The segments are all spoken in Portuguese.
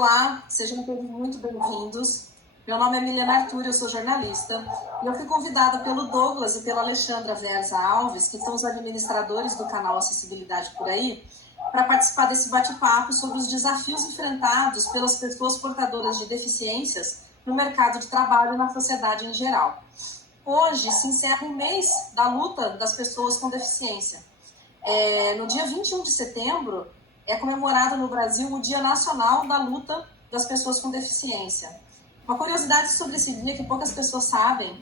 Olá, sejam todos muito bem-vindos. Meu nome é Milena Arthur, eu sou jornalista. E eu fui convidada pelo Douglas e pela Alexandra Verza Alves, que são os administradores do canal Acessibilidade Por Aí, para participar desse bate-papo sobre os desafios enfrentados pelas pessoas portadoras de deficiências no mercado de trabalho e na sociedade em geral. Hoje se encerra o mês da luta das pessoas com deficiência. No dia 21 de setembro, é comemorado no Brasil o Dia Nacional da Luta das Pessoas com Deficiência. Uma curiosidade sobre esse dia que poucas pessoas sabem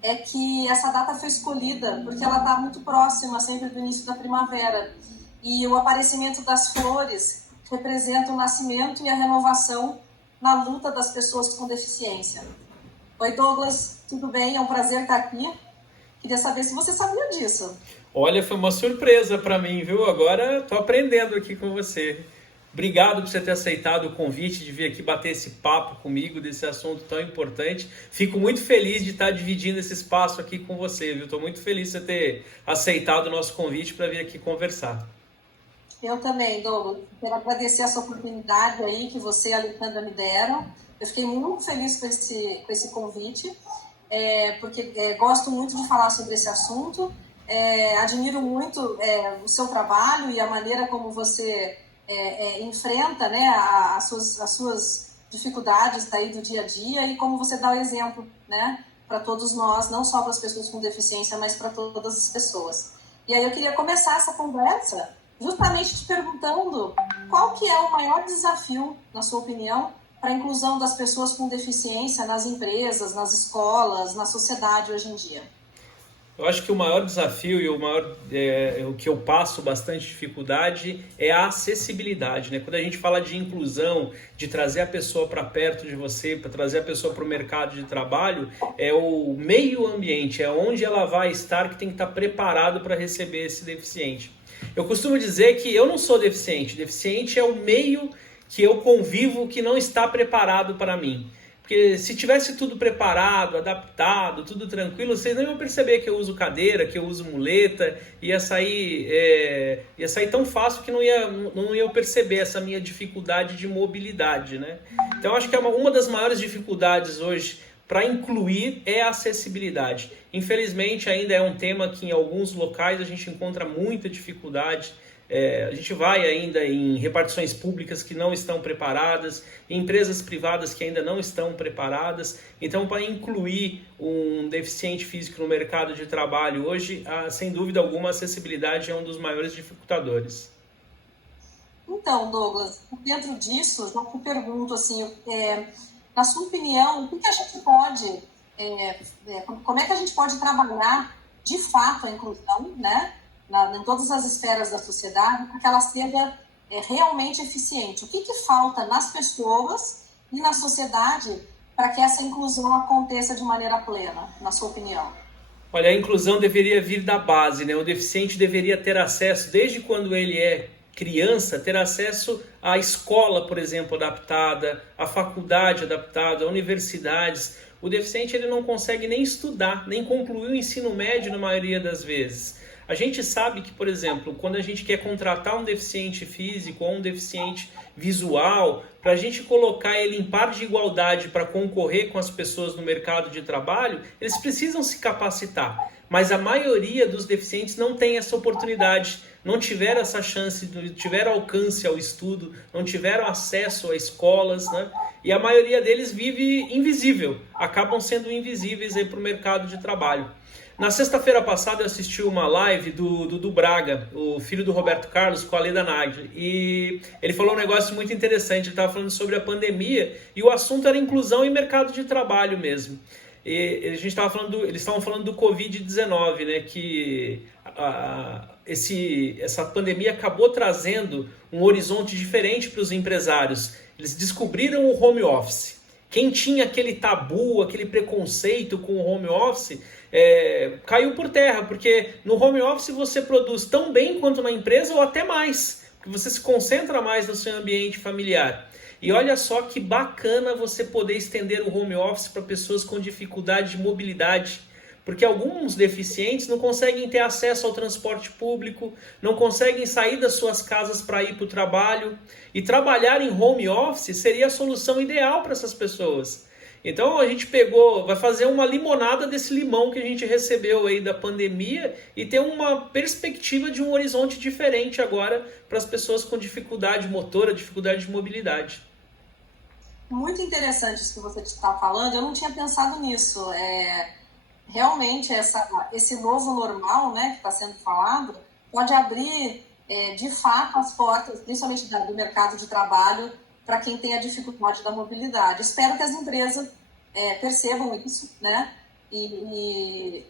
é que essa data foi escolhida porque ela está muito próxima sempre do início da primavera e o aparecimento das flores representa o nascimento e a renovação na luta das pessoas com deficiência. Oi, Douglas, tudo bem? É um prazer estar aqui. Queria saber se você sabia disso. Olha, foi uma surpresa para mim, viu? Agora estou aprendendo aqui com você. Obrigado por você ter aceitado o convite de vir aqui bater esse papo comigo desse assunto tão importante. Fico muito feliz de estar dividindo esse espaço aqui com você, viu? Estou muito feliz de você ter aceitado o nosso convite para vir aqui conversar. Eu também, Douglas. Quero agradecer essa oportunidade aí que você e a Alexandra me deram. Eu fiquei muito feliz com esse convite, porque gosto muito de falar sobre esse assunto. Admiro muito o seu trabalho e a maneira como você enfrenta, né, as suas dificuldades aí do dia a dia e como você dá o exemplo, né, para todos nós, não só para as pessoas com deficiência, mas para todas as pessoas. E aí eu queria começar essa conversa justamente te perguntando qual que é o maior desafio, na sua opinião, para a inclusão das pessoas com deficiência nas empresas, nas escolas, na sociedade hoje em dia. Eu acho que o maior desafio e o que eu passo bastante dificuldade é a acessibilidade, né? Quando a gente fala de inclusão, de trazer a pessoa para perto de você, para trazer a pessoa para o mercado de trabalho, é o meio ambiente, é onde ela vai estar que tem que estar preparado para receber esse deficiente. Eu costumo dizer que eu não sou deficiente, deficiente é o meio que eu convivo que não está preparado para mim. Porque se tivesse tudo preparado, adaptado, tudo tranquilo, vocês não iam perceber que eu uso cadeira, que eu uso muleta, ia sair tão fácil que não ia perceber essa minha dificuldade de mobilidade, né? Então acho que uma das maiores dificuldades hoje para incluir é a acessibilidade. Infelizmente ainda é um tema que em alguns locais a gente encontra muita dificuldade. A gente vai ainda em repartições públicas que não estão preparadas, em empresas privadas que ainda não estão preparadas. Então, para incluir um deficiente físico no mercado de trabalho hoje, sem dúvida alguma, a acessibilidade é um dos maiores dificultadores. Então, Douglas, dentro disso, já te pergunto, assim, na sua opinião, o que a gente pode, como é que a gente pode trabalhar de fato a inclusão, né? Em todas as esferas da sociedade, para que ela seja realmente eficiente. O que falta nas pessoas e na sociedade para que essa inclusão aconteça de maneira plena, na sua opinião? Olha, a inclusão deveria vir da base, né? O deficiente deveria ter acesso, desde quando ele é criança, ter acesso à escola, por exemplo, adaptada, à faculdade adaptada, a universidades. O deficiente ele não consegue nem estudar, nem concluir o ensino médio na maioria das vezes. A gente sabe que, por exemplo, quando a gente quer contratar um deficiente físico ou um deficiente visual, para a gente colocar ele em par de igualdade para concorrer com as pessoas no mercado de trabalho, eles precisam se capacitar. Mas a maioria dos deficientes não tem essa oportunidade, não tiveram essa chance, não tiveram alcance ao estudo, não tiveram acesso a escolas, né? E a maioria deles vive invisível, acabam sendo invisíveis para o mercado de trabalho. Na sexta-feira passada eu assisti uma live do Dudu Braga, o filho do Roberto Carlos, com a Leda Nagli, e ele falou um negócio muito interessante. Ele estava falando sobre a pandemia e o assunto era inclusão e mercado de trabalho mesmo. E eles estavam falando do Covid-19, né, que essa pandemia acabou trazendo um horizonte diferente para os empresários. Eles descobriram o home office. Quem tinha aquele tabu, aquele preconceito com o home office, caiu por terra, porque no home office você produz tão bem quanto na empresa ou até mais, porque você se concentra mais no seu ambiente familiar. E olha só que bacana você poder estender o home office para pessoas com dificuldade de mobilidade, porque alguns deficientes não conseguem ter acesso ao transporte público, não conseguem sair das suas casas para ir para o trabalho, e trabalhar em home office seria a solução ideal para essas pessoas. Então a gente vai fazer uma limonada desse limão que a gente recebeu aí da pandemia e ter uma perspectiva de um horizonte diferente agora para as pessoas com dificuldade motora, dificuldade de mobilidade. Muito interessante isso que você está falando, eu não tinha pensado nisso. Realmente esse novo normal, né, que está sendo falado, pode abrir de fato as portas, principalmente do mercado de trabalho, para quem tem a dificuldade da mobilidade. Espero que as empresas percebam isso, né? E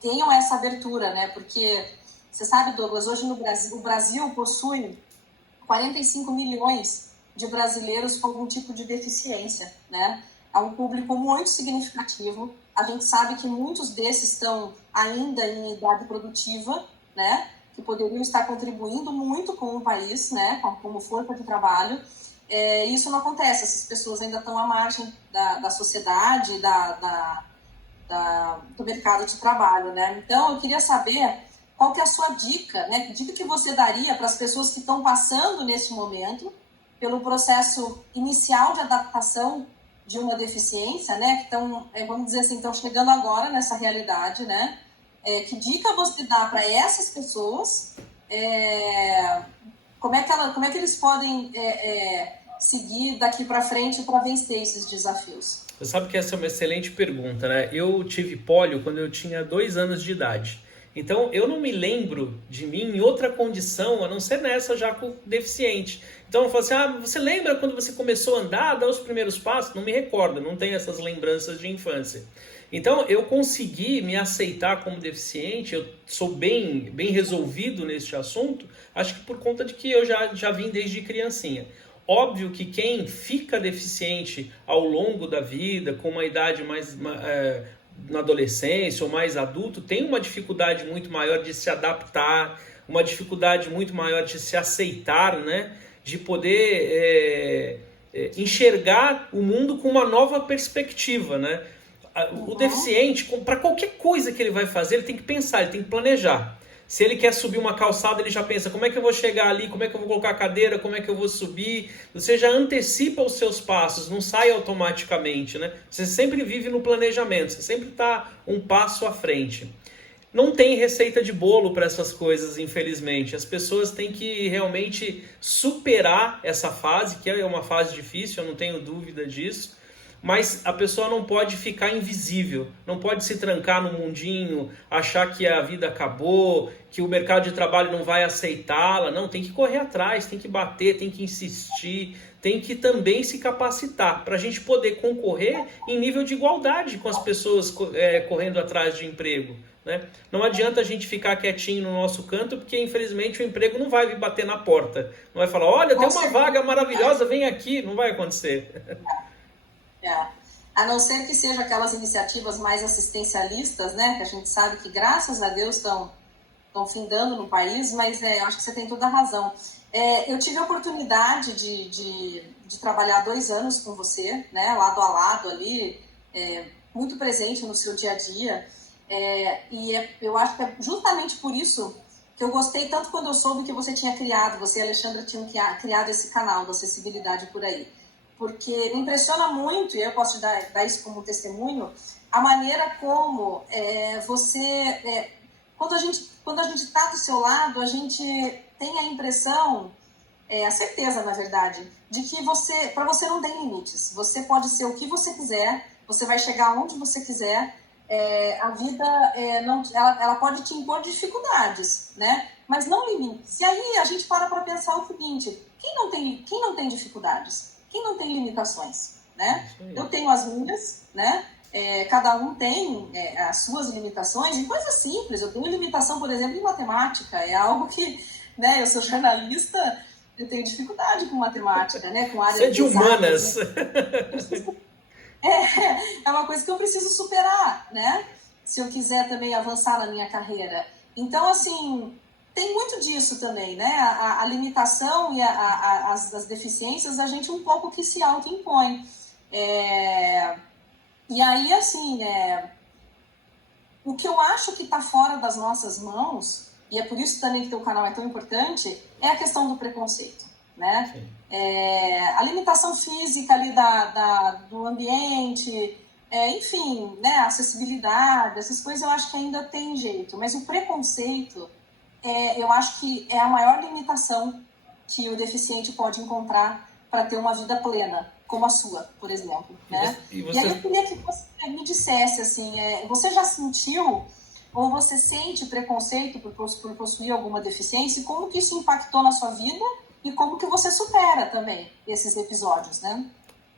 tenham essa abertura, né? Porque você sabe, Douglas, hoje no Brasil, o Brasil possui 45 milhões de brasileiros com algum tipo de deficiência, né? É um público muito significativo. A gente sabe que muitos desses estão ainda em idade produtiva, né? Que poderiam estar contribuindo muito com o país, né? Como força de trabalho. Isso não acontece, essas pessoas ainda estão à margem da sociedade, do mercado de trabalho, né? Então, eu queria saber qual que é a sua dica, né? Que dica que você daria para as pessoas que estão passando nesse momento pelo processo inicial de adaptação de uma deficiência, né? Que estão, vamos dizer assim, estão chegando agora nessa realidade, né? Que dica você dá para essas pessoas? Como é que eles podem seguir daqui para frente para vencer esses desafios? Você sabe que essa é uma excelente pergunta, né? Eu tive pólio quando eu tinha 2 anos de idade. Então, eu não me lembro de mim em outra condição, a não ser nessa já com deficiente. Então, eu falo assim, você lembra quando você começou a andar, dar os primeiros passos? Não me recordo, não tenho essas lembranças de infância. Então, eu consegui me aceitar como deficiente, eu sou bem resolvido neste assunto, acho que por conta de que eu já vim desde criancinha. Óbvio que quem fica deficiente ao longo da vida, com uma idade mais na adolescência ou mais adulto, tem uma dificuldade muito maior de se adaptar, uma dificuldade muito maior de se aceitar, né? De poder enxergar o mundo com uma nova perspectiva, né? O deficiente, para qualquer coisa que ele vai fazer, ele tem que pensar, ele tem que planejar. Se ele quer subir uma calçada, ele já pensa, como é que eu vou chegar ali, como é que eu vou colocar a cadeira, como é que eu vou subir. Você já antecipa os seus passos, não sai automaticamente, né? Você sempre vive no planejamento, você sempre está um passo à frente. Não tem receita de bolo para essas coisas, infelizmente. As pessoas têm que realmente superar essa fase, que é uma fase difícil, eu não tenho dúvida disso. Mas a pessoa não pode ficar invisível, não pode se trancar no mundinho, achar que a vida acabou, que o mercado de trabalho não vai aceitá-la. Não, tem que correr atrás, tem que bater, tem que insistir, tem que também se capacitar para a gente poder concorrer em nível de igualdade com as pessoas correndo atrás de emprego, né? Não adianta a gente ficar quietinho no nosso canto, porque infelizmente o emprego não vai vir bater na porta. Não vai falar, olha, tem uma vaga maravilhosa, vem aqui. Não vai acontecer. A não ser que sejam aquelas iniciativas mais assistencialistas, né, que a gente sabe que, graças a Deus, estão findando no país, mas acho que você tem toda a razão. Eu tive a oportunidade de trabalhar 2 anos com você, né, lado a lado ali, muito presente no seu dia a dia, eu acho que é justamente por isso que eu gostei tanto quando eu soube que você tinha criado, você e a Alexandra tinham criado esse canal da acessibilidade por aí. Porque me impressiona muito, e eu posso dar isso como testemunho, a maneira como você... quando a gente está do seu lado, a gente tem a impressão, a certeza, na verdade, de que para você não tem limites. Você pode ser o que você quiser, você vai chegar onde você quiser. A vida, ela pode te impor dificuldades, né? Mas não limites. E aí a gente para pensar o seguinte, quem não tem dificuldades? Quem não tem limitações, né? Eu tenho as minhas, né? Cada um tem as suas limitações em coisas simples. Eu tenho limitação, por exemplo, em matemática. É algo que, né? Eu sou jornalista, eu tenho dificuldade com matemática, né? Com área Você é de humanas. Né? É uma coisa que eu preciso superar, né? Se eu quiser também avançar na minha carreira. Então, assim, tem muito disso também, né? A limitação e as deficiências, a gente um pouco que se auto-impõe. E aí, assim, O que eu acho que está fora das nossas mãos, e é por isso também que teu canal é tão importante, é a questão do preconceito, né? A limitação física ali do ambiente, enfim, né? A acessibilidade, essas coisas eu acho que ainda tem jeito, mas o preconceito, eu acho que é a maior limitação que o deficiente pode encontrar para ter uma vida plena, como a sua, por exemplo, né? E aí eu queria que você me dissesse, assim, você já sentiu ou você sente preconceito por possuir alguma deficiência e como que isso impactou na sua vida e como que você supera também esses episódios, né?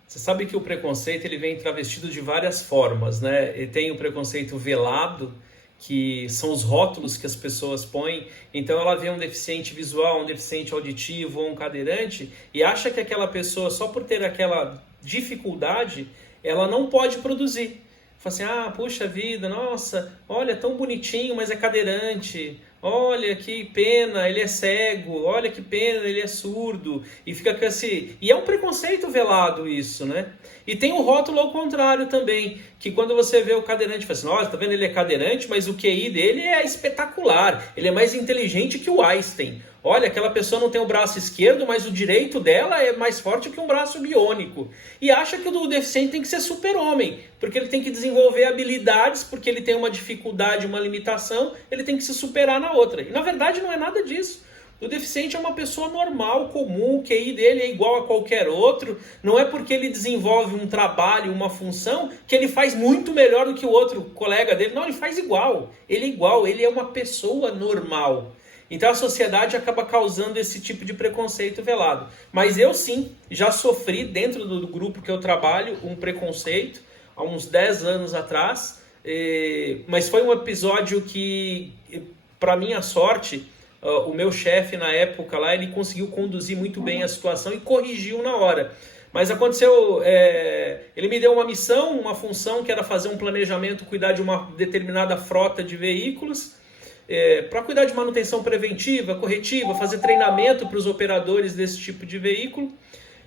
Você sabe que o preconceito ele vem travestido de várias formas, né? E tem o preconceito velado, que são os rótulos que as pessoas põem. Então ela vê um deficiente visual, um deficiente auditivo ou um cadeirante e acha que aquela pessoa, só por ter aquela dificuldade, ela não pode produzir. Fala assim, puxa vida, nossa, olha, tão bonitinho, mas é cadeirante. Olha que pena, ele é cego. Olha que pena, ele é surdo. E fica com esse... E é um preconceito velado isso, né? E tem o rótulo ao contrário também, que quando você vê o cadeirante, fala assim, nossa, tá vendo, ele é cadeirante, mas o QI dele é espetacular. Ele é mais inteligente que o Einstein. Olha, aquela pessoa não tem o braço esquerdo, mas o direito dela é mais forte que um braço biônico. E acha que o deficiente tem que ser super-homem, porque ele tem que desenvolver habilidades, porque ele tem uma dificuldade, uma limitação, ele tem que se superar na outra. E na verdade não é nada disso. O deficiente é uma pessoa normal, comum, o QI dele é igual a qualquer outro. Não é porque ele desenvolve um trabalho, uma função, que ele faz muito melhor do que o outro colega dele. Não, ele faz igual. Ele é igual, ele é uma pessoa normal. Então a sociedade acaba causando esse tipo de preconceito velado. Mas eu sim, já sofri dentro do grupo que eu trabalho um preconceito há uns 10 anos atrás. Mas foi um episódio que, para minha sorte, o meu chefe na época lá, ele conseguiu conduzir muito bem a situação e corrigiu na hora. Mas aconteceu, ele me deu uma missão, uma função que era fazer um planejamento, cuidar de uma determinada frota de veículos, para cuidar de manutenção preventiva, corretiva, fazer treinamento para os operadores desse tipo de veículo.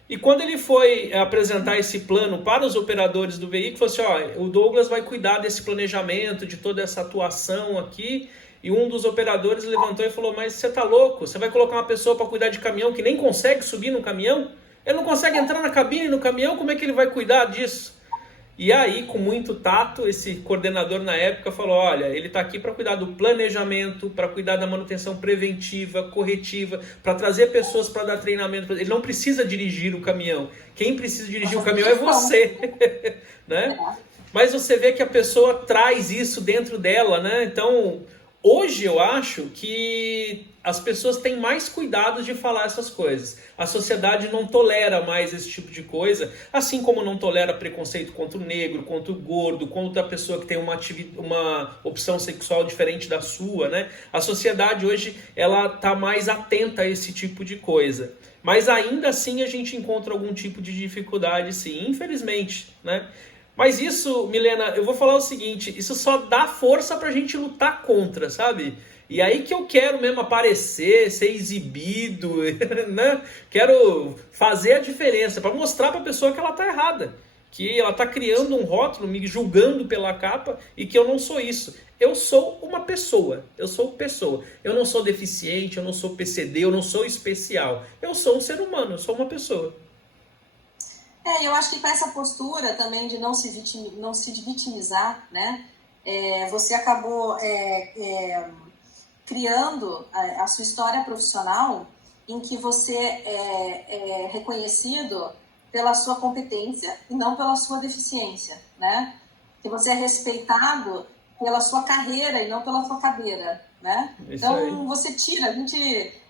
E quando ele foi apresentar esse plano para os operadores do veículo, falou assim, o Douglas vai cuidar desse planejamento, de toda essa atuação aqui. E um dos operadores levantou e falou, mas você tá louco? Você vai colocar uma pessoa para cuidar de caminhão que nem consegue subir no caminhão? Ele não consegue entrar na cabine no caminhão, como é que ele vai cuidar disso? E aí, com muito tato, esse coordenador na época falou, olha, ele está aqui para cuidar do planejamento, para cuidar da manutenção preventiva, corretiva, para trazer pessoas para dar treinamento. Ele não precisa dirigir o caminhão. Quem precisa dirigir o caminhão é você. Né? Mas você vê que a pessoa traz isso dentro dela, né? Então, hoje eu acho que as pessoas têm mais cuidado de falar essas coisas. A sociedade não tolera mais esse tipo de coisa, assim como não tolera preconceito contra o negro, contra o gordo, contra a pessoa que tem uma opção sexual diferente da sua, né? A sociedade hoje ela está mais atenta a esse tipo de coisa. Mas ainda assim a gente encontra algum tipo de dificuldade, sim, infelizmente, né? Mas isso, Milena, eu vou falar o seguinte, isso só dá força pra gente lutar contra, sabe? E aí que eu quero mesmo aparecer, ser exibido, né? Quero fazer a diferença, para mostrar pra pessoa que ela tá errada. Que ela tá criando um rótulo, me julgando pela capa, e que eu não sou isso. Eu sou uma pessoa, eu sou pessoa. Eu não sou deficiente, eu não sou PCD, eu não sou especial. Eu sou um ser humano, eu sou uma pessoa. Eu acho que com essa postura também de não se vitimizar, né? Você acabou criando a sua história profissional em que você é reconhecido pela sua competência e não pela sua deficiência, né? Que você é respeitado pela sua carreira e não pela sua cadeira, né? Então você tira,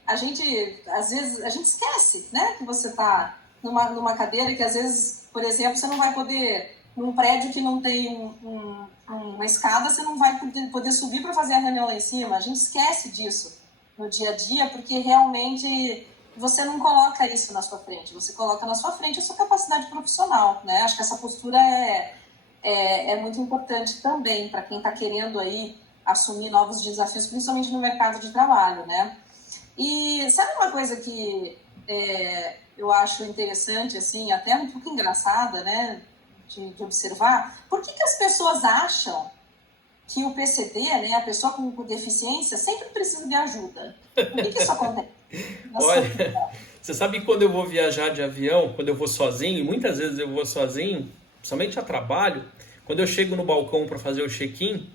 a gente às vezes a gente esquece, né? Que você está numa cadeira que às vezes, por exemplo, você não vai poder, num prédio que não tem uma escada, você não vai poder subir para fazer a reunião lá em cima. A gente esquece disso no dia a dia, porque realmente você não coloca isso na sua frente, você coloca na sua frente a sua capacidade profissional, né? Acho que essa postura é muito importante também para quem está querendo aí assumir novos desafios, principalmente no mercado de trabalho, né? E sabe uma coisa que eu acho interessante, assim, até um pouco engraçada, né, de observar? Por que as pessoas acham que o PCD, né, a pessoa com deficiência, sempre precisa de ajuda. Por que isso acontece? Olha, você sabe que quando eu vou viajar de avião, quando eu vou sozinho, e muitas vezes eu vou sozinho, principalmente a trabalho, quando eu chego no balcão para fazer o check-in,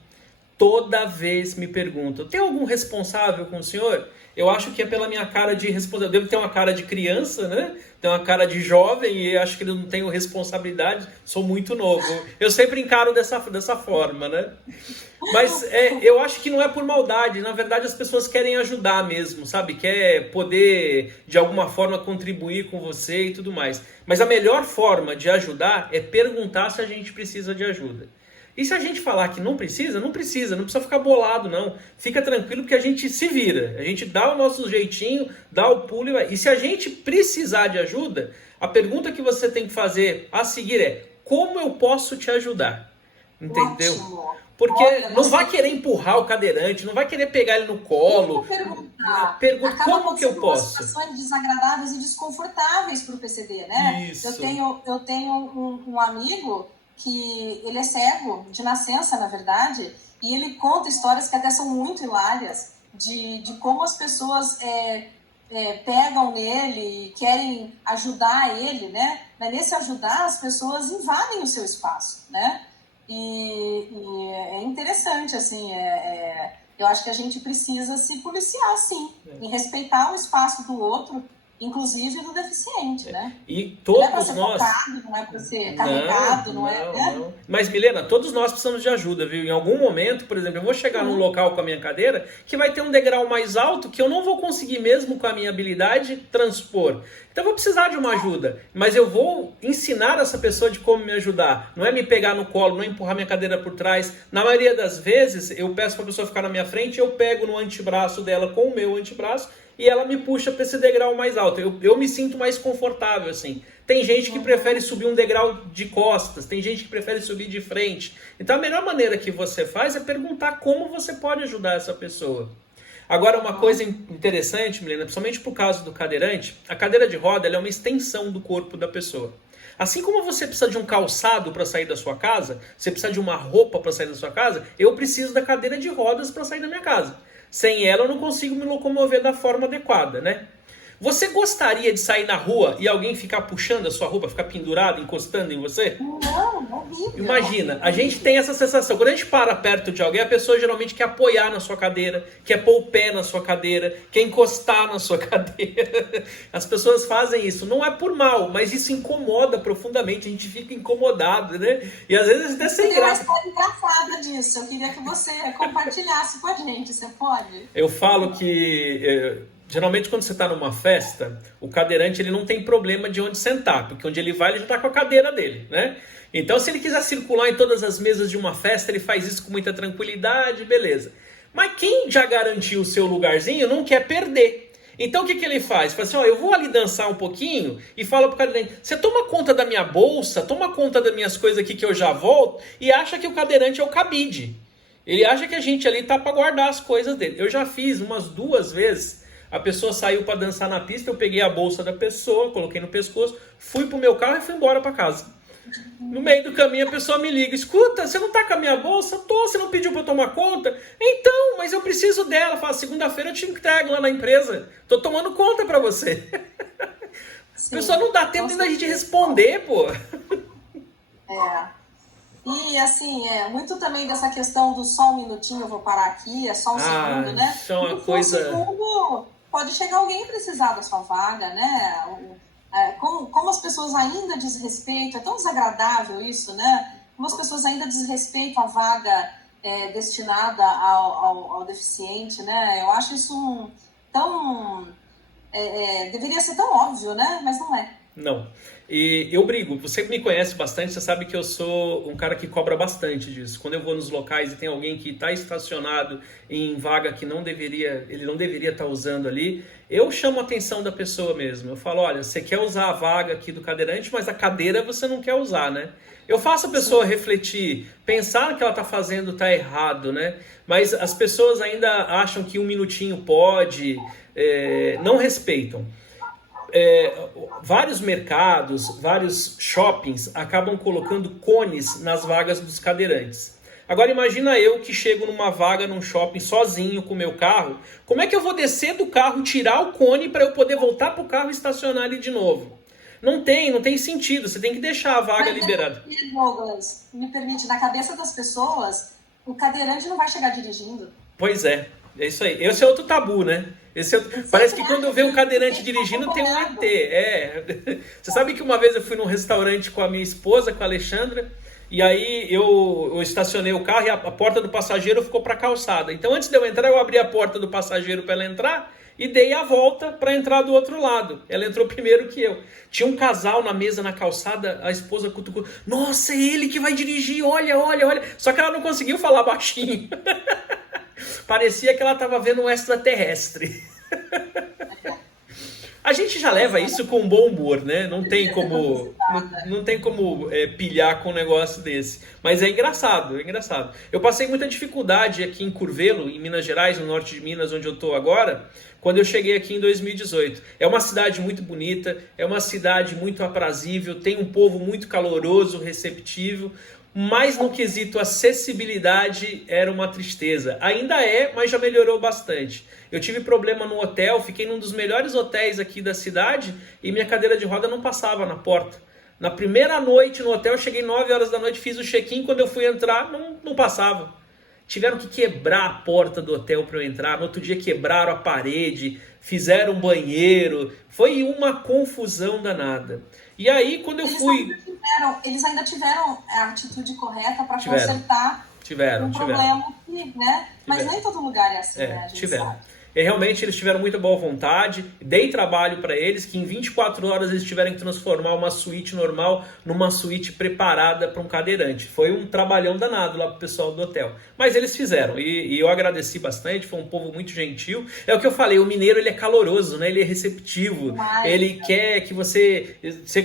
toda vez me perguntam, tem algum responsável com o senhor? Eu acho que é pela minha cara de responsável. Eu devo ter uma cara de criança, né? Tem uma cara de jovem e acho que eu não tenho responsabilidade, sou muito novo. Eu sempre encaro dessa forma, né? Mas eu acho que não é por maldade. Na verdade, as pessoas querem ajudar mesmo, sabe? Quer poder, de alguma forma, contribuir com você e tudo mais. Mas a melhor forma de ajudar é perguntar se a gente precisa de ajuda. E se a gente falar que não precisa, não precisa ficar bolado, não. Fica tranquilo porque a gente se vira, a gente dá o nosso jeitinho, dá o pulo e vai. E se a gente precisar de ajuda, a pergunta que você tem que fazer a seguir é: como eu posso te ajudar? Entendeu? Ótimo. Porque Olha, não vai querer empurrar o cadeirante, não vai querer pegar ele no colo. Pergunta como que eu posso? Situações desagradáveis e desconfortáveis para o PCD, né? Isso. Eu tenho um amigo que ele é cego, de nascença, na verdade, e ele conta histórias que até são muito hilárias, de como as pessoas pegam nele e querem ajudar ele, né? Mas nesse ajudar, as pessoas invadem o seu espaço, né? E é interessante, assim, eu acho que a gente precisa se policiar, sim, em respeitar o espaço do outro, inclusive do deficiente, né? E todos não é pra ser nós... tocado, não é para ser carregado, não é? Não. Mas, Milena, todos nós precisamos de ajuda, viu? Em algum momento, por exemplo, eu vou chegar num local com a minha cadeira que vai ter um degrau mais alto que eu não vou conseguir mesmo com a minha habilidade transpor. Então eu vou precisar de uma ajuda, mas eu vou ensinar essa pessoa de como me ajudar. Não é me pegar no colo, não é empurrar minha cadeira por trás. Na maioria das vezes, eu peço para a pessoa ficar na minha frente, eu pego no antebraço dela com o meu antebraço e ela me puxa para esse degrau mais alto. Eu me sinto mais confortável, assim. Tem gente que prefere subir um degrau de costas, tem gente que prefere subir de frente. Então a melhor maneira que você faz é perguntar como você pode ajudar essa pessoa. Agora, uma coisa interessante, Milena, principalmente por causa do cadeirante, a cadeira de roda ela é uma extensão do corpo da pessoa. Assim como você precisa de um calçado para sair da sua casa, você precisa de uma roupa para sair da sua casa, eu preciso da cadeira de rodas para sair da minha casa. Sem ela eu não consigo me locomover da forma adequada, né? Você gostaria de sair na rua e alguém ficar puxando a sua roupa, ficar pendurado, encostando em você? Não, horrível. Imagina, a gente tem essa sensação. Quando a gente para perto de alguém, a pessoa geralmente quer apoiar na sua cadeira, quer pôr o pé na sua cadeira, quer encostar na sua cadeira. As pessoas fazem isso. Não é por mal, mas isso incomoda profundamente. A gente fica incomodado, né? E às vezes até sem graça. Tem uma história engraçada disso. Eu queria que você compartilhasse com a gente. Você pode? Eu falo que... geralmente quando você está numa festa, o cadeirante ele não tem problema de onde sentar, porque onde ele vai ele já está com a cadeira dele, né? Então se ele quiser circular em todas as mesas de uma festa, ele faz isso com muita tranquilidade, beleza. Mas quem já garantiu o seu lugarzinho não quer perder. Então o que ele faz? Fala assim, ó, eu vou ali dançar um pouquinho e fala pro cadeirante, você toma conta da minha bolsa, toma conta das minhas coisas aqui que eu já volto, e acha que o cadeirante é o cabide. Ele acha que a gente ali tá para guardar as coisas dele. Eu já fiz umas 2 vezes. A pessoa saiu para dançar na pista, eu peguei a bolsa da pessoa, coloquei no pescoço, fui pro meu carro e fui embora para casa. No meio do caminho a pessoa me liga, escuta, você não tá com a minha bolsa? Tô, você não pediu para eu tomar conta? Então, mas eu preciso dela. Fala, segunda-feira eu te entrego lá na empresa. Tô tomando conta para você. Sim, a pessoa não dá tempo nem da gente responder, pô. E assim, muito também dessa questão do só um minutinho, eu vou parar aqui, é só um segundo, né? Isso é uma coisa... Um segundo, pode chegar alguém e precisar da sua vaga, né? Como as pessoas ainda desrespeitam, é tão desagradável isso, né? Como as pessoas ainda desrespeitam a vaga destinada ao deficiente, né? Eu acho isso deveria ser tão óbvio, né? Mas não é. Não. E eu brigo. Você me conhece bastante, você sabe que eu sou um cara que cobra bastante disso. Quando eu vou nos locais e tem alguém que está estacionado em vaga que ele não deveria estar usando ali, eu chamo a atenção da pessoa mesmo. Eu falo, olha, você quer usar a vaga aqui do cadeirante, mas a cadeira você não quer usar, né? Eu faço a pessoa refletir, pensar que ela está fazendo está errado, né? Mas as pessoas ainda acham que um minutinho pode, não respeitam. Vários mercados, vários shoppings acabam colocando cones nas vagas dos cadeirantes. Agora imagina eu que chego numa vaga num shopping sozinho com o meu carro, como é que eu vou descer do carro, tirar o cone para eu poder voltar pro carro e estacionar ali de novo? Não tem sentido, você tem que deixar a vaga liberada. Douglas, me permite, na cabeça das pessoas, o cadeirante não vai chegar dirigindo. Pois é isso aí. Esse é outro tabu, né? Parece que quando eu vejo um cadeirante dirigindo tem um ET. Você sabe que uma vez eu fui num restaurante com a minha esposa, com a Alexandra, e aí eu estacionei o carro e a porta do passageiro ficou para a calçada. Então antes de eu entrar, eu abri a porta do passageiro para ela entrar e dei a volta para entrar do outro lado. Ela entrou primeiro que eu. Tinha um casal na mesa na calçada, a esposa cutucou. Nossa, é ele que vai dirigir, olha. Só que ela não conseguiu falar baixinho. Parecia que ela estava vendo um extraterrestre. A gente já leva isso com bom humor, né? Não tem como pilhar com um negócio desse. Mas é engraçado. Eu passei muita dificuldade aqui em Curvelo, em Minas Gerais, no norte de Minas, onde eu estou agora, quando eu cheguei aqui em 2018. É uma cidade muito bonita, é uma cidade muito aprazível, tem um povo muito caloroso, receptivo, mas no quesito acessibilidade era uma tristeza. Ainda é, mas já melhorou bastante. Eu tive problema no hotel, fiquei num dos melhores hotéis aqui da cidade e minha cadeira de roda não passava na porta. Na primeira noite no hotel, eu cheguei 9 horas da noite, fiz o check-in, quando eu fui entrar, não passava. Tiveram que quebrar a porta do hotel para eu entrar, no outro dia quebraram a parede, fizeram um banheiro, foi uma confusão danada. E aí, quando eu fui... Eles ainda tiveram a atitude correta para consertar problema que, né? Mas nem todo lugar é assim, né? A gente sabe. E realmente eles tiveram muita boa vontade, dei trabalho para eles, que em 24 horas eles tiveram que transformar uma suíte normal numa suíte preparada para um cadeirante. Foi um trabalhão danado lá pro pessoal do hotel. Mas eles fizeram e eu agradeci bastante, foi um povo muito gentil. É o que eu falei, o mineiro ele é caloroso, né? Ele é receptivo, ele quer que você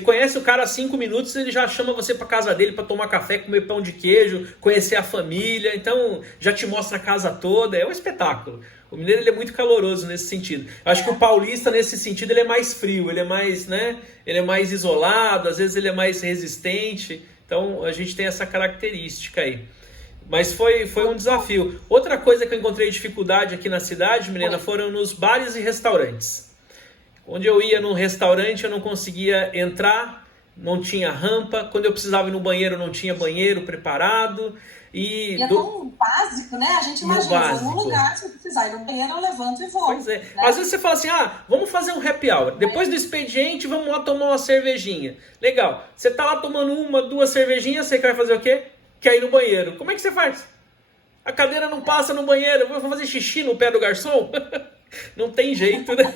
conhece o cara há 5 minutos, ele já chama você para casa dele para tomar café, comer pão de queijo, conhecer a família, então já te mostra a casa toda, é um espetáculo. O mineiro ele é muito caloroso nesse sentido. Eu acho que o paulista, nesse sentido, ele é mais frio, ele é mais, né? Ele é mais isolado, às vezes ele é mais resistente. Então, a gente tem essa característica aí. Mas foi um desafio. Outra coisa que eu encontrei dificuldade aqui na cidade, Milena, foram nos bares e restaurantes. Onde eu ia num restaurante, eu não conseguia entrar, não tinha rampa. Quando eu precisava ir no banheiro, não tinha banheiro preparado. E é tão básico, né? A gente imagina, num lugar, se eu precisar ir no banheiro, eu levanto e vou. Pois é. Né? Às vezes você fala assim, vamos fazer um happy hour. Depois do expediente, vamos lá tomar uma cervejinha. Legal. Você tá lá tomando 1, 2 cervejinhas, você quer fazer o quê? Quer ir no banheiro. Como é que você faz? A cadeira não passa no banheiro. Eu vou fazer xixi no pé do garçom? Não tem jeito, né?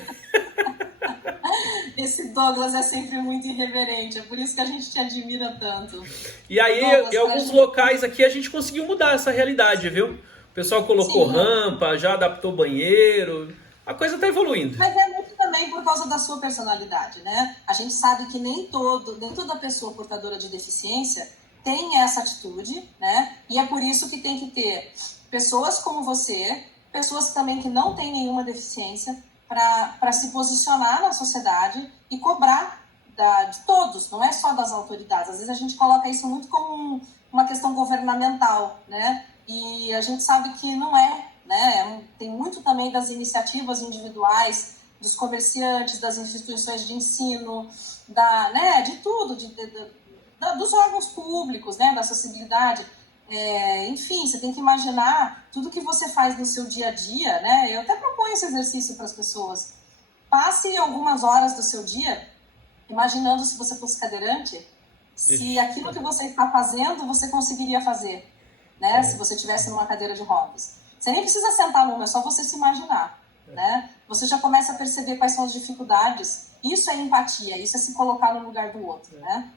Esse Douglas é sempre muito irreverente, é por isso que a gente te admira tanto. E aí, Douglas, em alguns locais aqui, a gente conseguiu mudar essa realidade, viu? O pessoal colocou rampa, já adaptou banheiro, a coisa tá evoluindo. Mas é muito também por causa da sua personalidade, né? A gente sabe que nem toda pessoa portadora de deficiência tem essa atitude, né? E é por isso que tem que ter pessoas como você, pessoas também que não têm nenhuma deficiência, para se posicionar na sociedade e cobrar de todos, não é só das autoridades. Às vezes a gente coloca isso muito como uma questão governamental, né? E a gente sabe que não é, né? Tem muito também das iniciativas individuais, dos comerciantes, das instituições de ensino, de tudo, dos órgãos públicos, né? Da acessibilidade. Enfim, você tem que imaginar tudo que você faz no seu dia a dia, né? Eu até proponho esse exercício para as pessoas. Passe algumas horas do seu dia imaginando, se você fosse cadeirante, se aquilo que você está fazendo, você conseguiria fazer, né? Se você estivesse numa cadeira de rodas. Você nem precisa sentar numa, é só você se imaginar, né? Você já começa a perceber quais são as dificuldades. Isso é empatia, isso é se colocar no lugar do outro, né?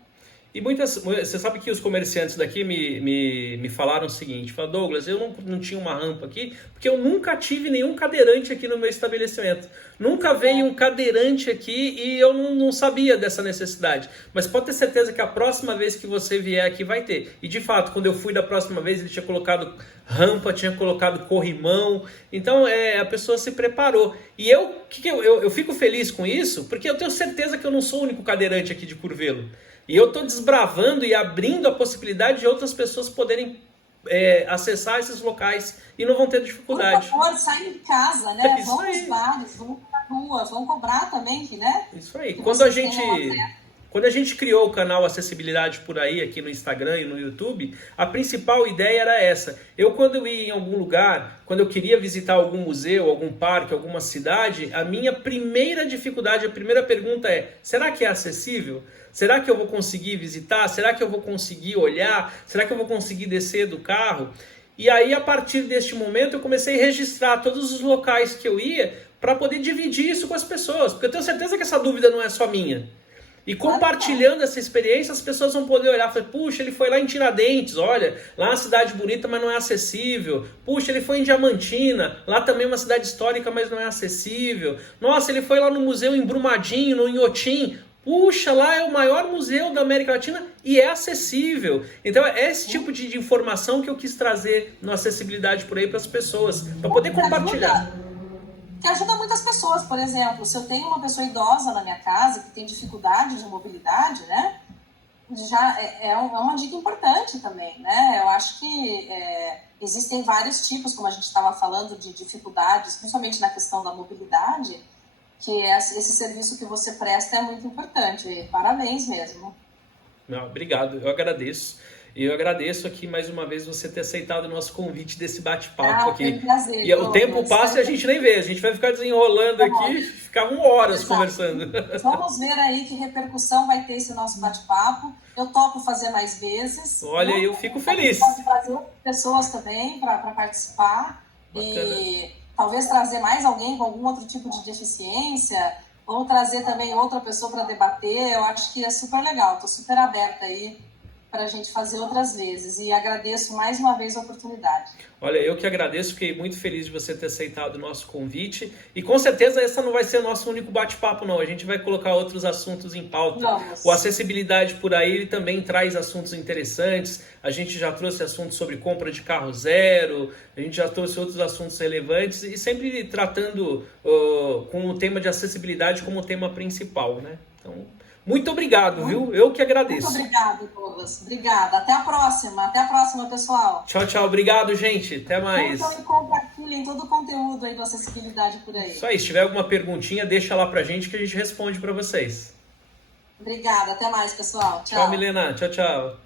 E você sabe que os comerciantes daqui me falaram o seguinte, falaram, Douglas, eu não tinha uma rampa aqui, porque eu nunca tive nenhum cadeirante aqui no meu estabelecimento. Nunca veio um cadeirante aqui e eu não sabia dessa necessidade. Mas pode ter certeza que a próxima vez que você vier aqui vai ter. E de fato, quando eu fui da próxima vez, ele tinha colocado rampa, tinha colocado corrimão. Então a pessoa se preparou. E eu fico feliz com isso, porque eu tenho certeza que eu não sou o único cadeirante aqui de Curvelo. E eu estou desbravando e abrindo a possibilidade de outras pessoas poderem acessar esses locais e não vão ter dificuldade. Por favor, saiam de casa, né? Isso Vão aí. nos bares, vão pra rua, vão cobrar também, né? Isso aí. Que Quando vocês tenham a gente criou o canal Acessibilidade Por Aí, aqui no Instagram e no YouTube, a principal ideia era essa. Quando eu ia em algum lugar, quando eu queria visitar algum museu, algum parque, alguma cidade, a minha primeira dificuldade, a primeira pergunta é: será que é acessível? Será que eu vou conseguir visitar? Será que eu vou conseguir olhar? Será que eu vou conseguir descer do carro? E aí, a partir deste momento, eu comecei a registrar todos os locais que eu ia para poder dividir isso com as pessoas. Porque eu tenho certeza que essa dúvida não é só minha. E compartilhando essa experiência, as pessoas vão poder olhar e falar: puxa, ele foi lá em Tiradentes, olha, lá é uma cidade bonita, mas não é acessível. Puxa, ele foi em Diamantina, lá também é uma cidade histórica, mas não é acessível. Nossa, ele foi lá no museu em Brumadinho, no Inhotim. Puxa, lá é o maior museu da América Latina e é acessível. Então é esse tipo de informação que eu quis trazer no Acessibilidade Por Aí para as pessoas, para poder compartilhar. Que ajuda muitas pessoas. Por exemplo, se eu tenho uma pessoa idosa na minha casa que tem dificuldade de mobilidade, né? Já é uma dica importante também, né? Eu acho que existem vários tipos, como a gente estava falando, de dificuldades, principalmente na questão da mobilidade, que esse serviço que você presta é muito importante. Parabéns mesmo. Não, obrigado, eu agradeço. E eu agradeço aqui mais uma vez você ter aceitado o nosso convite desse bate-papo aqui. Foi um prazer, e o tempo passa e a gente nem vê. A gente vai ficar desenrolando aqui, ficar horas conversando. Vamos ver aí que repercussão vai ter esse nosso bate-papo. Eu topo fazer mais vezes. Olha, eu fico feliz. Pode trazer pessoas também para participar. Bacana. E talvez trazer mais alguém com algum outro tipo de deficiência, ou trazer também outra pessoa para debater. Eu acho que é super legal. Estou super aberta aí para a gente fazer outras vezes. E agradeço mais uma vez a oportunidade. Olha, eu que agradeço, fiquei muito feliz de você ter aceitado o nosso convite. E com certeza essa não vai ser o nosso único bate-papo, não. A gente vai colocar outros assuntos em pauta. Vamos. O Acessibilidade Por Aí ele também traz assuntos interessantes. A gente já trouxe assuntos sobre compra de carro zero, a gente já trouxe outros assuntos relevantes e sempre tratando com o tema de acessibilidade como tema principal, né? Então, muito obrigado, viu? Eu que agradeço. Muito obrigado, Douglas. Obrigada. Até a próxima. Até a próxima, pessoal. Tchau, tchau. Obrigado, gente. Até mais. Então, compartilhem todo o conteúdo aí do Acessibilidade Por Aí. Isso aí. Se tiver alguma perguntinha, deixa lá pra gente que a gente responde pra vocês. Obrigada. Até mais, pessoal. Tchau, Milena. Tchau, tchau.